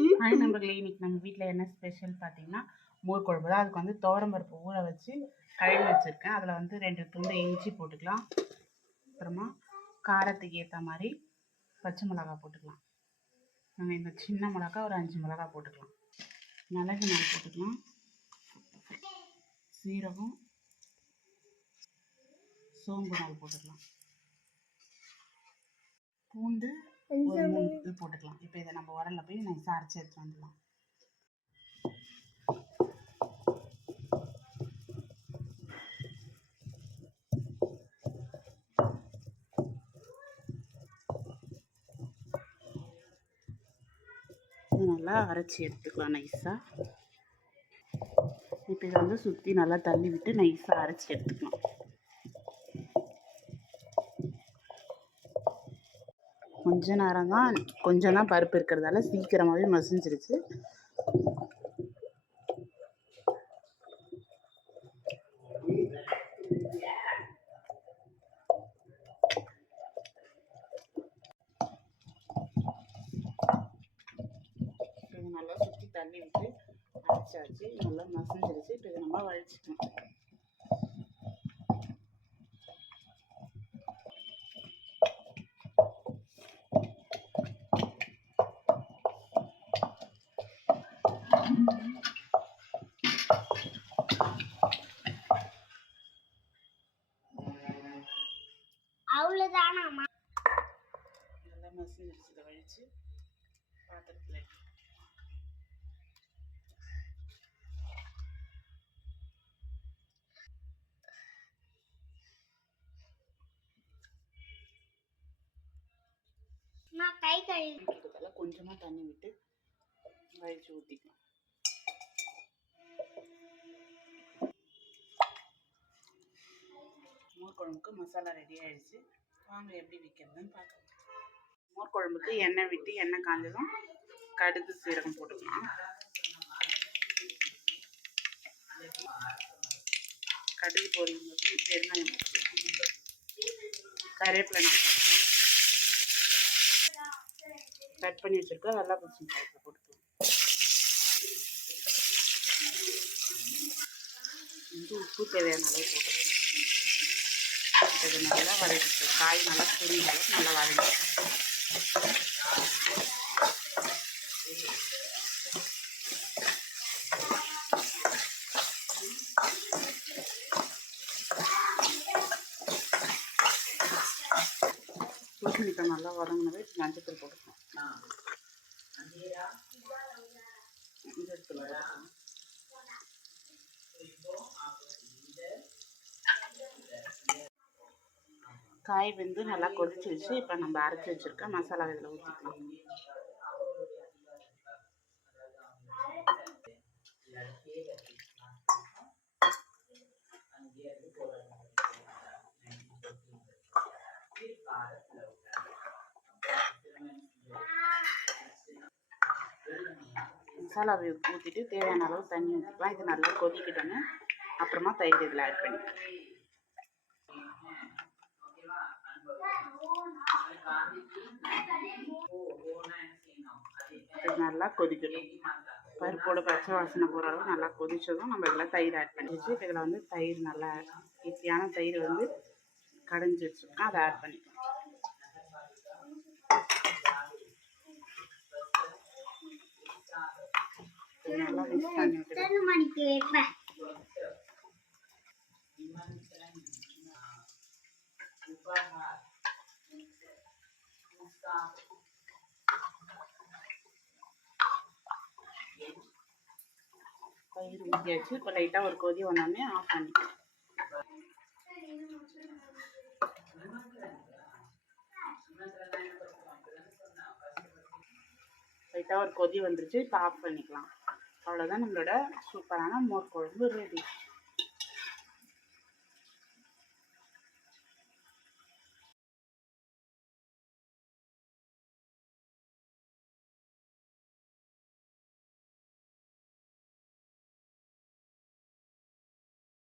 Hi நண்பர்களே, இன்னைக்கு நம்ம வீட்டில் என்ன ஸ்பெஷல் பார்த்தீங்கன்னா மோர் குழம்பு தான். அதுக்கு வந்து துவரம்பருப்பு ஊற வச்சு கழுவி வச்சுருக்கேன். அதில் வந்து 2 துண்டு இஞ்சி போட்டுக்கலாம். அப்புறமா காரத்துக்கு ஏற்ற மாதிரி பச்சை மிளகா போட்டுக்கலாம். நம்ம இந்த சின்ன மிளகா ஒரு 5 மிளகா போட்டுக்கலாம். மிளகு நாள் போட்டுக்கலாம். சீரகம், சோம்பு நாள் போட்டுக்கலாம். பூண்டு ஒரு 3 போட்டுக்கலாம். இப்போ இதை நம்ம உரல்ல போய் நைஸாக அரைச்சி எடுத்துட்டு வந்துடலாம். நல்லா அரைச்சி எடுத்துக்கலாம் நைஸாக. இப்போ இதை வந்து சுற்றி நல்லா தள்ளி விட்டு நைஸாக அரைச்சி எடுத்துக்கலாம். கொஞ்சம் தான் பருப்பு இருக்கிறதால சீக்கிரமாகவே மசிஞ்சிருச்சு. இது நல்லா சுற்றி தள்ளி விட்டு அரைச்சாச்சு. நல்லா மசிஞ்சிருச்சு. இப்போ இதை நம்ம வழிச்சிக்கணும். அவ்வளோதானாமா? நல்லா மசிஞ்சிருச்சு. இதை வழித்து பாத்திரத்தில் கை கழுவிக்கிறதால கொஞ்சமாக தண்ணி விட்டு வழித்து ஊற்றிக்கலாம். மோர் குழம்புக்கு மசாலா ரெடி ஆகிடுச்சு. வாங்க எப்படி வைக்கிறதுன்னு பார்க்கலாம். மோர் குழம்புக்கு எண்ணெய் விட்டு எண்ணெய் காஞ்சதும் கடுகு சீரகம் போட்டுக்கலாம். கடுகு பொரியும் போது பெருங்காயம் போட்டுக்கலாம். கருவேப்பிலை நான் போட்டுக்கலாம். கட் பண்ணி வச்சுருக்கோம் நல்லா பச்சை மிளகாய் போட்டுக்கலாம். உப்பு தேவையான அளவு போட்டுக்கலாம். இது நல்லா வதக்கிக்கலாம். காய் நல்லா புரிஞ்ச அளவுக்கு நல்லா வதக்கிக்கலாம். பூசணிக்காய் நல்லா வதங்கினவே மஞ்சத்தூள் போட்டுக்கலாம். காய் வெந்து நல்லா கொதிச்சிருச்சு. இப்போ நம்ம அரைச்சி வச்சிருக்க மசாலா இதில் ஊற்றிக்கலாம். மசாலாவை ஊற்றிட்டு தேவையான அளவு தண்ணி ஊற்றிக்கலாம். இது நல்லா கொதிக்கிட்டோன்னு அப்புறமா தயிர் இதில் ஆட் பண்ணிக்கலாம். இது நல்லா கொதிக்கணும். பருப்போட பச்சை வாசனை போகிற அளவு நல்லா கொதிச்சதும் நம்ம இதில் தயிர் ஆட் பண்ணி வச்சு இதில் வந்து தயிர் நல்லா ஈஸியான தயிர் வந்து கடைஞ்சி வச்சுருக்கோம். அதை ஆட் பண்ணிக்கலாம். நல்லா மிக்ஸ் பண்ணி விட்டுருக்கேன். தயிர் ஊற்றியாச்சு. இப்போ லைட்டாக ஒரு கொதி வந்தோடனே ஆஃப் பண்ணிக்கலாம். லைட்டாக ஒரு கொதி வந்துருச்சு. இப்போ ஆஃப் பண்ணிக்கலாம். அவ்வளோதான், நம்மளோட சூப்பரான மோர் குழம்பு ரெடி.